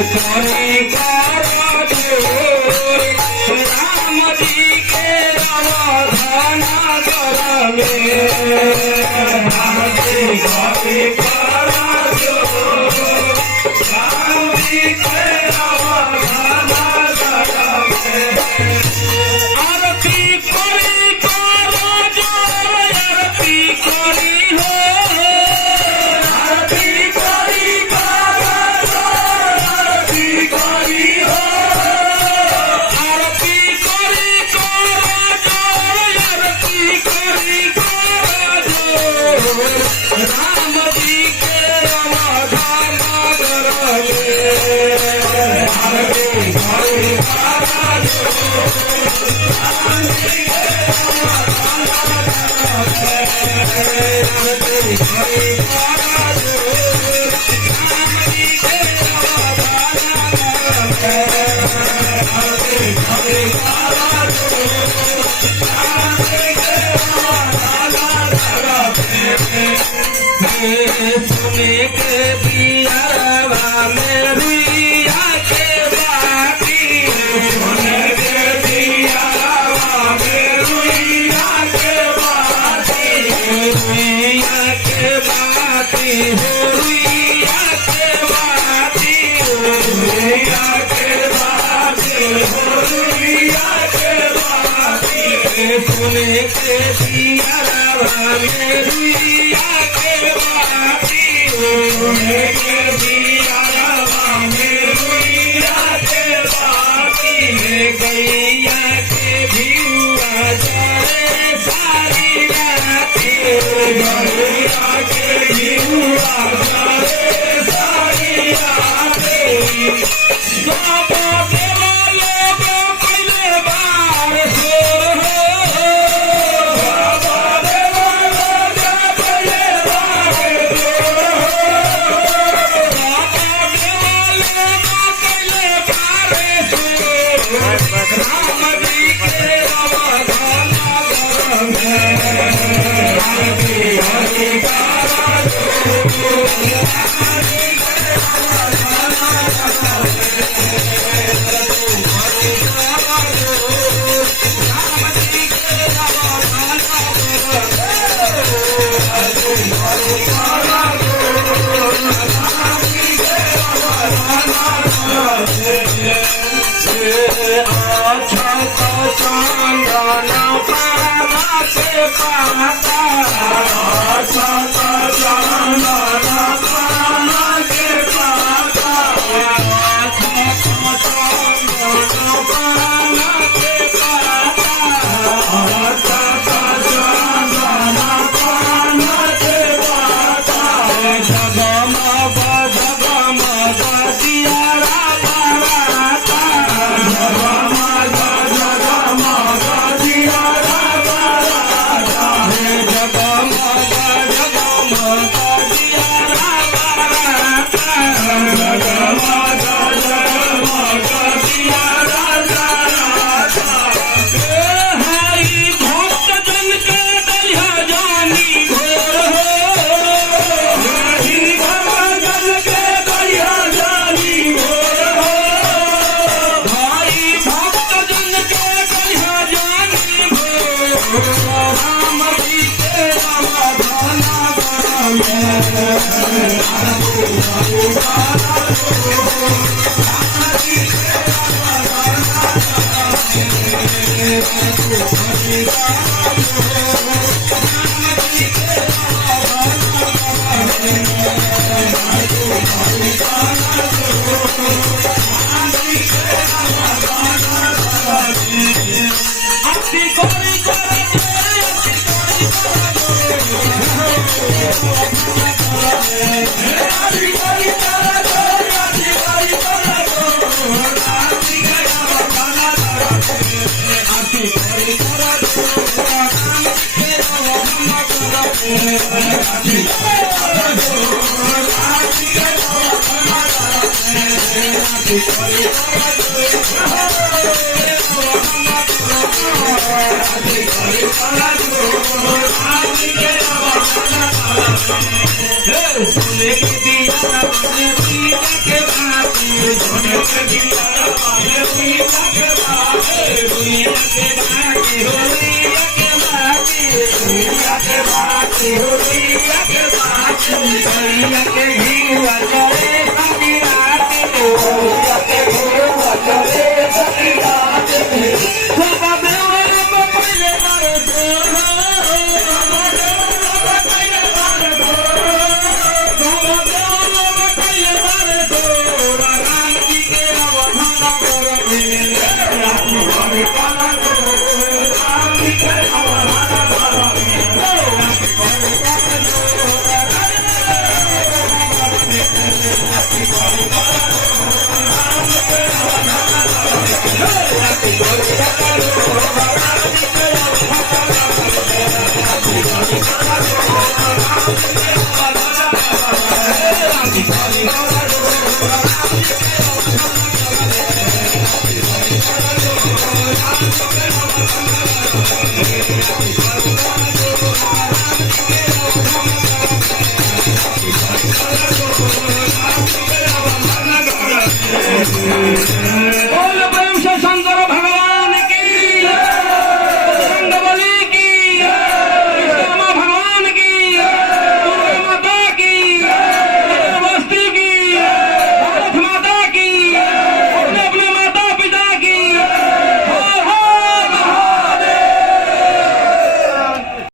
करे करो जोर राम जी के अवधान करवे राम जी करे करो जोर राम जी के अवधान करवे आरती करी करो जोर आरती करी हो राम जी के अवधान करवे आरती करी राम जी के अवधान करवे आरती करी राम जी के अवधान करवे आरती करी सुने के पियावा में रुइया के बाती सुने के पियावा में रुइया के बाती रुइया के बाती हो रुइया के बाती रुइया के बाती हो रुइया के बाती सुने के पियावा में रुइया सुने के पियावा में रुइया के बाती गैया के भिउआ जरे सारी राती गैया के भिउआ जरे सारी राती सब देवा लोग पहले बार सोर हो राम जी के अवधान करवे आरती हरि चंदन पावा के पाता चंदन पावा के पाता चंदन पावा के पाता चंदन पावा के पाता जगमग जगमग दियारा बाराता जगमग जगमग दियारा बाराता जगमग जगमग दियारा बाराता जगमग जगमग दियारा बाराता हरि भक्त जन के दलिया जानी घोर हो हरि भक्त जन के दलिया जानी घोर हो हरि भक्त जन के दलिया जानी घोर राम जी के अवधान करवे सुने की दिया के दिला